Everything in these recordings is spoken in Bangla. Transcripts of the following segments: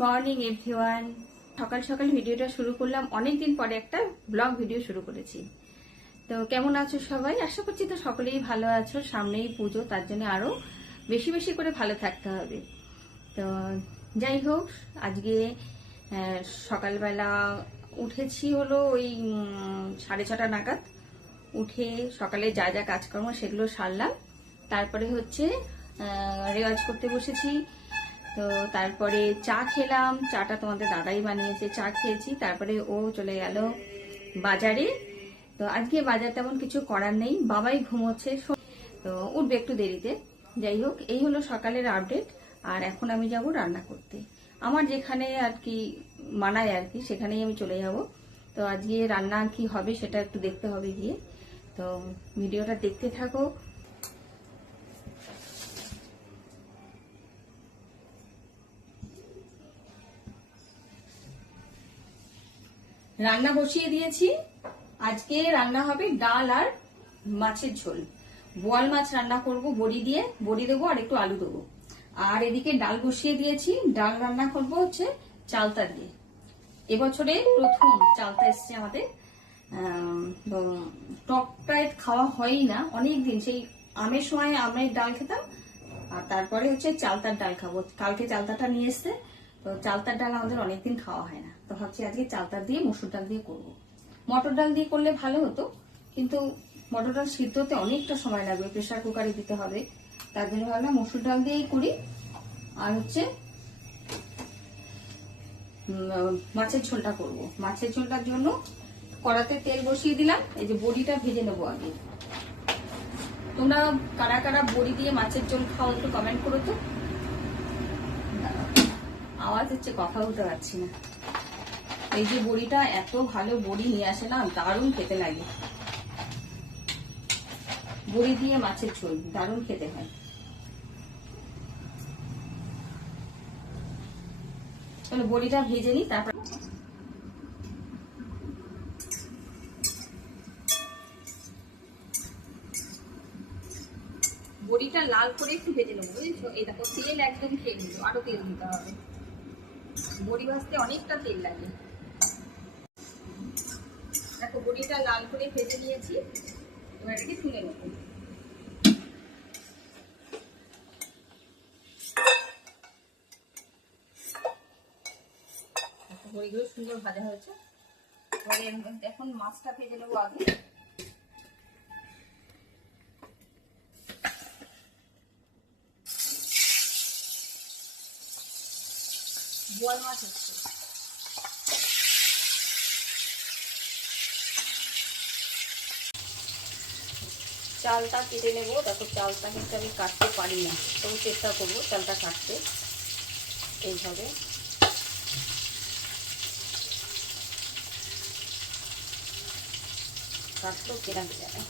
মর্নিং এভরিওয়ান সকাল সকাল ভিডিওটা শুরু করলাম। অনেক দিন পরে একটা ব্লগ ভিডিও শুরু করেছি। তো কেমন আছো সবাই? আশা করছি তো সকলেই ভালো আছো। সামনেই পুজো, তার জন্য আরও বেশি বেশি করে ভালো থাকতে হবে। তো যাই হোক, আজকে সকালবেলা উঠেছি হলো ওই সাড়ে ছটা নাগাদ। উঠে সকালে যা যা কাজকর্ম সেগুলো সারলাম। তারপরে হচ্ছে রেওয়াজ করতে বসেছি। তো তারপরে চা খেলাম, চাটা তোমাদের দাদাই বানিয়েছে, চা খেয়েছি, তারপরে ও চলে গেল বাজারে। তো আজকে বাজার তেমন কিছু করার নেই, বাবাই ঘুমোচ্ছে তো উঠবে একটু দেরিতে। যাই হোক, এই হলো সকালের আপডেট আর এখন আমি যাব রান্না করতে। আমার যেখানে আর কি মানায় আর কি, সেখানেই আমি চলে যাব। তো আজকে রান্না কি হবে সেটা একটু দেখতে হবে গিয়ে। তো ভিডিওটা দেখতে থাকো রান্না বসিয়ে দিয়েছি। আজকে রান্না হবে ডাল আর মাছের ঝোল। বোয়াল মাছ রান্না করব বড়ি দিয়ে। বড়ি দেবো আর একটু আলু দেবো। আর এদিকে ডাল বসিয়ে দিয়েছি। ডাল রান্না করব হচ্ছে চালতা দিয়ে। এবছরে প্রথম চালতা এসছে আমাদের। টকটা খাওয়া হয়ই না। অনেক দিন সেই আমের সময় আমের ডাল খেতাম। আর তারপরে হচ্ছে চালতার ডাল খাব। কালকে চালতাটা নিয়ে এসছে। তো চালতার ডাল আমাদের অনেকদিন খাওয়া হয় না। তো ভাবছি আজকে চালতার দিয়ে মসুর ডাল দিয়ে করব। মটর ডাল দিয়ে করলে ভালো হতো, কিন্তু মটর ডাল সিদ্ধ হতে অনেকটা সময় লাগবে প্রেসার কুকারে দিতে হবে। তার জন্য ভাবলাম মসুর ডাল দিয়েই করি। আর হচ্ছে মাছের ঝোলটা করব। মাছের ঝোলটার জন্য কড়াতে তেল বসিয়ে দিলাম। এই যে বড়িটা ভেজে নেব আগে। তোমরা কারা কারা বড়ি দিয়ে মাছের ঝোল খাও একটু কমেন্ট করো তো। আওয়াজ হচ্ছে কথা বলতে পারছি না। এই যে বড়িটা, এত ভালো বড়ি নিয়ে আসে না দারুণ খেতে লাগে। বড়ি দিয়ে মাছের ঝোল, দারুণ খেতে হয়। চলো বড়িটা ভেজে নিই, তারপর বড়িটা লাল করে একটু ভেজে নেব, বুঝেছ? এই দেখো, তেল একদম খেয়ে নিল আরও তেল দিতে হবে। বড়ি ভাজতে অনেকটা তেল লাগে। দেখো, বড়িটা লাল করে ভেজে নিয়েছি। এবার এটাকে তুলে নেব। বড়িগুলো সুন্দর ভাজা হয়েছে। এবারে এখন মাছটা ভেজে নেব আগে। বোয়াল মাছ হচ্ছে। চালটা কেটে নেব দেখো চালটা কিন্তু আমি কাটতে পারি না। তবু চেষ্টা করব চালটা কাটতে এইভাবে। কাটলেও কেনা যায়।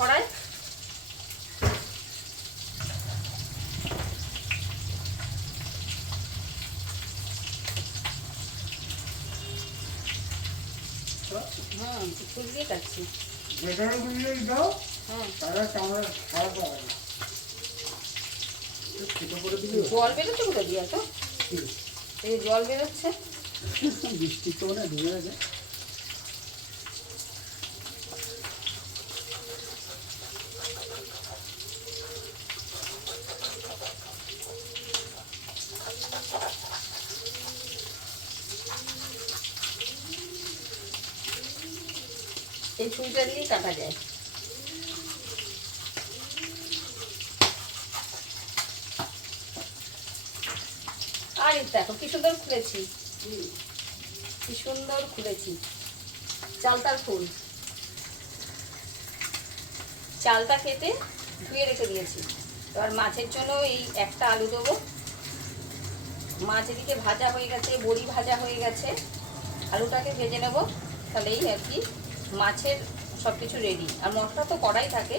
ছড়ায় হুম ফুল দিয়ে কাটছি যেখানে বুঝলে দাও হ্যাঁ তারা কামড়া খারাপ হবে না। জল বেরোচ্ছে কোথায় দিয়ে তো এই জল বেরোচ্ছে। বৃষ্টি তো না ধুয়ে গেছে এই ফুলটা দিয়েই কাটা যায়। আর দেখো কি সুন্দর খুলেছি। কি সুন্দর খুলেছি। চালতার ফুল। চালটা কেটে ধুয়ে রেখে দিয়েছি। এবার মাছের জন্য এই একটা আলু দেবো। মাছ এদিকে ভাজা হয়ে গেছে বড়ি ভাজা হয়ে গেছে। আলুটাকে ভেজে নেব। তাহলেই আর কি মাছের সব কিছু রেডি আর মশলা তো কড়াই থাকে।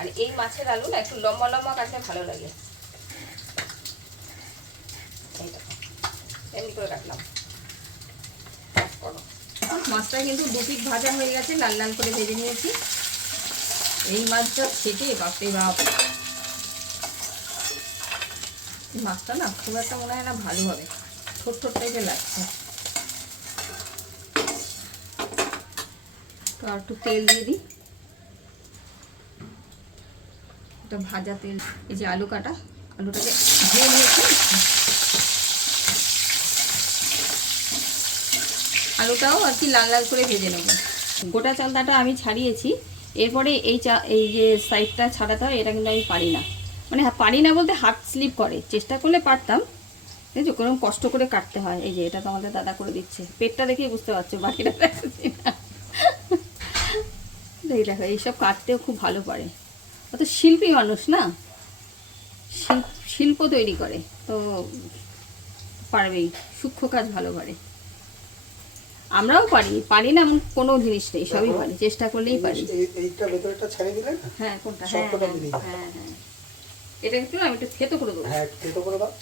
আর এই মাছের আলু না একটু লম্বা লম্বা কাটলে ভালো লাগে। এমনি করে কাটলাম। মাছটা কিন্তু দুপিট ভাজা হয়ে গেছে, লাল লাল করে ভেজে নিয়েছি। এই মাছটা ছেটে, বাপরে বাপ। মাছটা না খুব একটা মনে হয় না ভালো হবে। ছোট ছোট টাইপের লাগছে। তো আর একটু তেল দিয়ে দিই। এটা ভাজা তেল। এই যে আলু কাটা, আলুটাকে আলুটাও আর কি লাল লাল করে ভেজে নেব। গোটা চালতাটা আমি ছাড়িয়েছি। এরপরে এই চা, এই যে সাইডটা ছাড়াতে হয় এটা কিন্তু আমি পারি না। মানে পারি না বলতে হাত স্লিপ করে। চেষ্টা করলে পারতাম। দেখছ কোনো কষ্ট করে কাটতে হয়। এই যে এটা তো আমাদের দাদা করে দিচ্ছে। পেটটা দেখেই বুঝতে পারছ বাকিটা এই দেখো এইসব কাটতেও খুব ভালো পারে। ও তো শিল্পী মানুষ না? শিল্প তৈরি করে তো পারবেই সূক্ষ্ম কাজ ভালো পারে। আমরাও পারি পারি না এমন কোনো জিনিস নেই সবই পারি চেষ্টা করলেই পারি। এইটা ভেতরটা ছেড়ে দিলে হ্যাঁ কোনটা? হ্যাঁ হ্যাঁ, হ্যাঁ হ্যাঁ। এটা একটু আমি একটু থেতো করে দেবো। হ্যাঁ খেতে করে দাও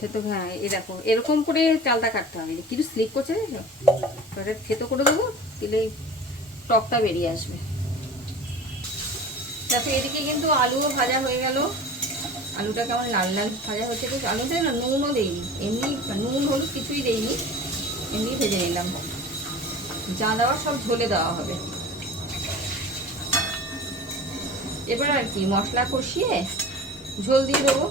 থেতো হ্যাঁ এই দেখো এরকম করে চালটা কাটতে হবে। কিছু স্লিপ করছে দেখো এটা থেতো করে দেবো দিলে টকটা বেরিয়ে আসবে। দেখো, এদিকে কিন্তু আলুও ভাজা হয়ে গেল। আলুটা কেমন লাল লাল ভাজা হচ্ছে। তো আলুতে না নুনও দেইনি। এমনি নুন, হলুদ কিছুই দেইনি। এমনি ভেজে নিলাম। যা দেওয়া সব ঝোলে দেওয়া হবে। এবার আর কি, মশলা কষিয়ে ঝোল দিয়ে দেবো।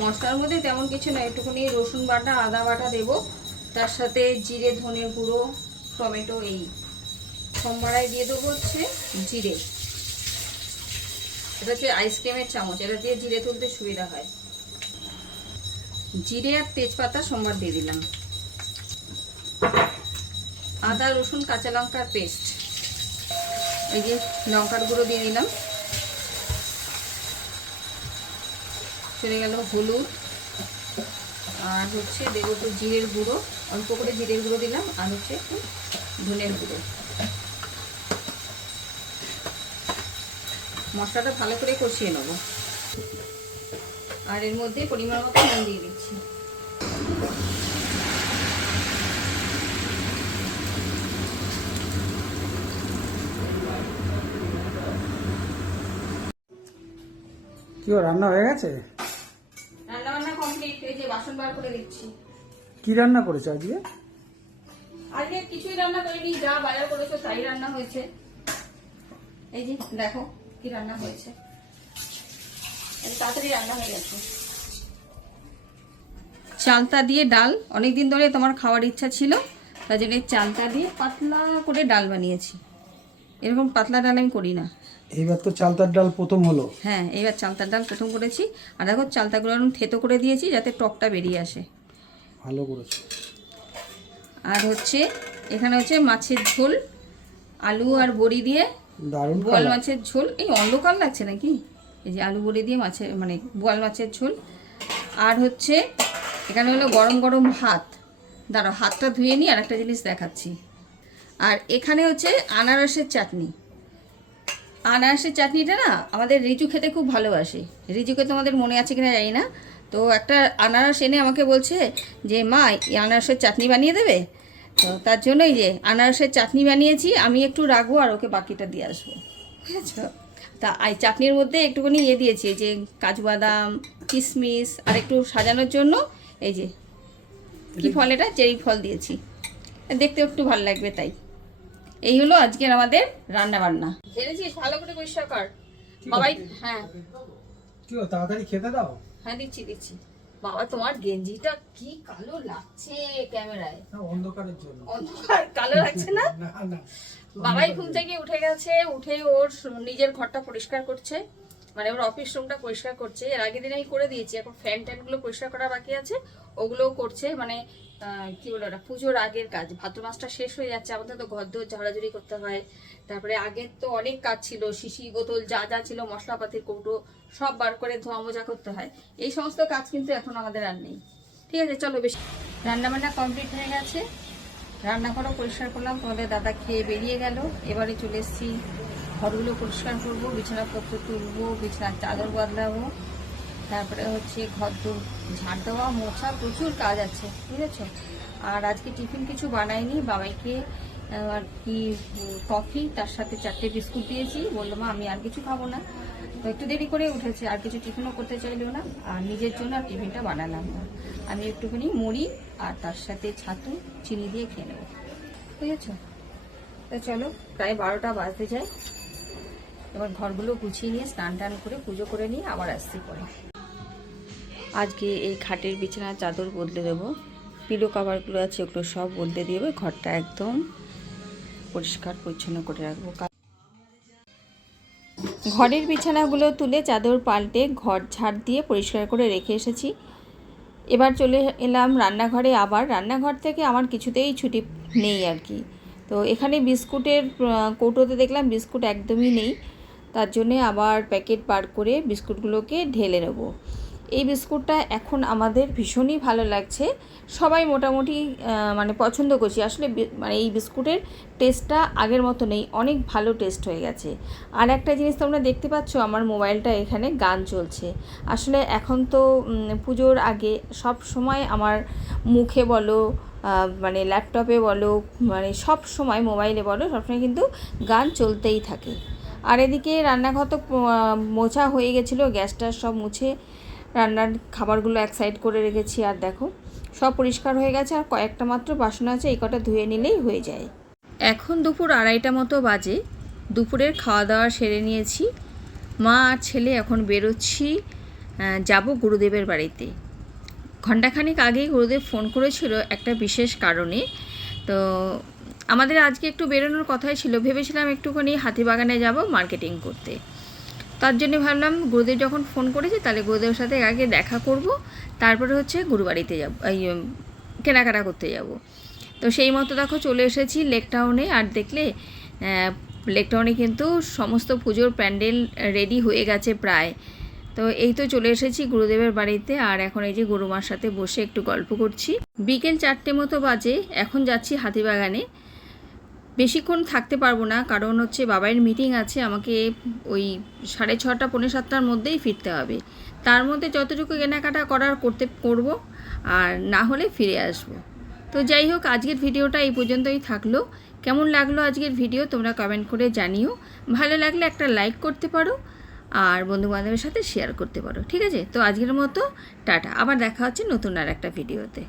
মশলার মধ্যে তেমন কিছু না, একটুখানি রসুন বাটা, আদা বাটা দেবো। তার সাথে জিরে, ধনে গুঁড়ো, টমেটো, এই সোমবারায় দিয়ে দেবো হচ্ছে জিরে। এটা হচ্ছে আইসক্রিমের চামচ, এটা দিয়ে জিরে তুলতে সুবিধা হয়। জিরে আর তেজপাতা সোমবার দিয়ে দিলাম। আদা, রসুন, কাঁচা লঙ্কার পেস্ট। এই যে লঙ্কার গুঁড়ো দিয়ে দিলাম। চলে গেল হলুদ। আর হচ্ছে দেবো একটু জিরের গুঁড়ো, অল্প করে জিরের গুঁড়ো দিলাম, আর হচ্ছে একটু ধনের গুঁড়ো। মশলাটা ভালো করে কষিয়ে নেব। আর এর মধ্যে পরিমাণ মতো নুন দিয়ে দিচ্ছি। কি রান্না হয়ে গেছে? রান্না বান্না কমপ্লিট এই যে বাসন বার করে দিচ্ছি। কি রান্না করেছ আজকে? আজকে কিছুই রান্না করিনি যা বাজার করেছ তাই রান্না হয়েছে। এই যে দেখো। কি রান্না হয়েছে? তাড়াতাড়ি রান্না হয়ে গেছে। চালতা দিয়ে ডাল। অনেক দিন ধরে তোমার খাওয়ার ইচ্ছা ছিল তাই জন্য এই চালতা দিয়ে পাতলা করে ডাল বানিয়েছি। এরকম পাতলা ডাল আমি করি না। এইবার তো চালতার ডাল প্রথম হলো। হ্যাঁ এইবার চালতার ডাল প্রথম করেছি। আর দেখো চালতাগুলো আমি থেতো করে দিয়েছি যাতে টকটা বেরিয়ে আসে। ভালো করেছ। আর হচ্ছে এখানে হচ্ছে মাছের ঝোল আলু আর বড়ি দিয়ে দারুণ বোয়াল। মাছের ঝোল? এই অন্ধকার লাগছে নাকি? এই যে আলু বড়ি দিয়ে মাছের মানে বোয়াল মাছের ঝোল। আর হচ্ছে এখানে হলো গরম গরম ভাত। দাঁড়াও হাতটা ধুয়ে নিই আর একটা জিনিস দেখাচ্ছি। আর এখানে হচ্ছে আনারসের চাটনি। আনারসের চাটনিটা না আমাদের রিজু খেতে খুব ভালোবাসে। রিজুকে তোমাদের মনে আছে কিনা জানি না। তো একটা আনারস এনে আমাকে বলছে যে মা এই আনারসের চাটনি বানিয়ে দেবে? তো তার জন্যই যে আনারসের চাটনি বানিয়েছি আমি একটু রাখব আর ওকে বাকিটা দিয়ে আসব। বুঝেছ? তা এই চাটনির মধ্যে একটুখানি ইয়ে দিয়েছি এই যে কাজু বাদাম কিশমিশ আর একটু সাজানোর জন্য এই যে কি ফল এটা? চেরি ফল দিয়েছি। দেখতে একটু ভালো লাগবে তাই। এই হলো আজকের আমাদের রান্না বান্না জেনেছিস ভালো করে পরিষ্কার কর। বাবাই হ্যাঁ। কি ও তাড়াতাড়ি খেতে দাও? হ্যাঁ দিচ্ছি দিচ্ছি। বাবা তোমার গেঞ্জিটা কি কালো লাগছে ক্যামেরায়? অন্ধকারের জন্য। অন্ধকার কালো লাগছে না? বাবাই ঘুম থেকে উঠে গেছে উঠে ওর নিজের ঘরটা পরিষ্কার করছে। মানে ওর অফিস রুমটা পরিষ্কার করছে। এর আগের দিন আমি করে দিয়েছি এখন ফ্যান ট্যানগুলো পরিষ্কার করা বাকি আছে। ওগুলোও করছে। মানে কি বলো ওটা পুজোর আগের কাজ। ভাদ্র মাসটা শেষ হয়ে যাচ্ছে, আমাদের তো ঘর দোর ঝাড়াঝুড়ি করতে হয়। তারপরে আগের তো অনেক কাজ ছিল, শিশি বোতল যা যা ছিল মশলাপাতির কৌটো, সব বার করে ধোয়া মোজা করতে হয়। এই সমস্ত কাজ কিন্তু এখন আমাদের আর নেই। ঠিক আছে, চলো বেশি। রান্নাবান্না কমপ্লিট হয়ে গেছে। রান্না করা পরিষ্কার করলাম, তোমাদের দাদা খেয়ে বেরিয়ে গেল। এবারে চলে এসেছি, ঘরগুলো পরিষ্কার করব, বিছানাপত্র তুলবো বিছানার চাদর বদলাবো। তারপরে হচ্ছে ঘর দোর ঝাড় দেওয়া, মোছা, প্রচুর কাজ আছে, বুঝেছ? আর আজকে টিফিন কিছু বানাইনি, বাবাইকে আর কি কফি, তার সাথে চারটে বিস্কুট দিয়েছি। বলল, মা, আমি আর কিছু খাব না। তো একটু দেরি করে উঠেছে, আর কিছু টিফিনও করতে চাইলো না। আর নিজের জন্য আর টিফিনটা বানালাম না। আমি একটুখানি মুড়ি আর তার সাথে ছাতু, চিনি দিয়ে খেয়ে নেব, বুঝেছ? তো চলো, প্রায় বারোটা বাজতে যায়। এবার ঘরগুলো গুছিয়ে নিয়ে স্নান টান করে পুজো করে নিয়ে আবার আসছি পরে। আজকে এই খাটের বিছানার চাদর বদলে দেবো। পিলো কাভারগুলো আছে, ওগুলো সব বদলে দিয়ে। ঘরটা একদম পরিষ্কার পরিচ্ছন্ন করে রাখব। ঘরের বিছানাগুলো তুলে চাদর পাল্টে ঘর ঝাড় দিয়ে পরিষ্কার করে রেখে এসেছি। এবার চলে এলাম রান্নাঘরে। আবার রান্নাঘর থেকে আমার কিছুতেই ছুটি নেই আর কি। তো এখানে বিস্কুটের কৌটোতে দেখলাম বিস্কুট একদমই নেই। তার জন্যে আবার প্যাকেট বার করে বিস্কুটগুলোকে ঢেলে নেব। এই বিস্কুটটা এখন আমাদের ভীষণই ভালো লাগছে। সবাই মোটামুটি মানে পছন্দ করছি। আসলে মানে এই বিস্কুটের টেস্টটা আগের মতো নেই, অনেক ভালো টেস্ট হয়ে গেছে। আর একটা জিনিস তোমরা দেখতে পাচ্ছ, আমার মোবাইলটা এখানে গান চলছে। আসলে এখন তো পুজোর আগে সব সময় আমার মুখে বলো মানে ল্যাপটপে বলো মানে সব সময় মোবাইলে বলো সবসময় কিন্তু গান চলতেই থাকে। আর এদিকে রান্নাঘর তো মোছা হয়ে গেছিল, গ্যাসটা সব মুছে রান্নার খাবারগুলো এক সাইড করে রেখেছি আর দেখো, সব পরিষ্কার হয়ে গেছে আর কয়েকটা মাত্র বাসন আছে, এই কটা ধুয়ে নিলেই হয়ে যায়। এখন দুপুর আড়াইটা মতো বাজে, দুপুরের খাওয়া দাওয়া সেরে নিয়েছি। মা আর ছেলে এখন বেরোচ্ছি যাব গুরুদেবের বাড়িতে। ঘণ্টাখানিক আগেই গুরুদেব ফোন করেছিল একটা বিশেষ কারণে। তো আমাদের আজকে একটু বেরোনোর কথাই ছিল, ভেবেছিলাম একটুখানি হাতিবাগানে যাব মার্কেটিং করতে। তার জন্য ভাবলাম গুরুদেব যখন ফোন করেছে, তাহলে গুরুদেবের সাথে আগে দেখা করব। তারপরে হচ্ছে গুরুবাড়িতে যাব, এই কেনাকাটা করতে যাব। তো সেই মতো দেখো চলে এসেছি লেক টাউনে আর দেখলে লেক টাউনে কিন্তু সমস্ত পুজোর প্যান্ডেল রেডি হয়ে গেছে প্রায়। তো এই তো চলে এসেছি গুরুদেবের বাড়িতে। আর এখন এই যে গুরুমার সাথে বসে একটু গল্প করছি। বিকেল চারটে মতো বাজে, এখন যাচ্ছি হাতিবাগানে। বেশিক্ষণ থাকতে পারব না, কারণ হচ্ছে বাবাইয়ের মিটিং আছে, আমাকে ওই সাড়ে ছটা পৌনে সাতটার মধ্যেই ফিরতে হবে। তার মধ্যে যতটুকু কেনাকাটা করার করতে, করব, আর না হলে ফিরে আসব। তো যাই হোক, আজকের ভিডিওটা এই পর্যন্তই থাকল। কেমন লাগল আজকের ভিডিও তোমরা কমেন্ট করে জানিও। ভালো লাগলে একটা লাইক করতে পারো, আর বন্ধু বান্ধবের সাথে শেয়ার করতে পারো। ঠিক আছে? তো আজকের মতো, টাটা। আবার দেখা হচ্ছে নতুন আর একটা ভিডিওতে।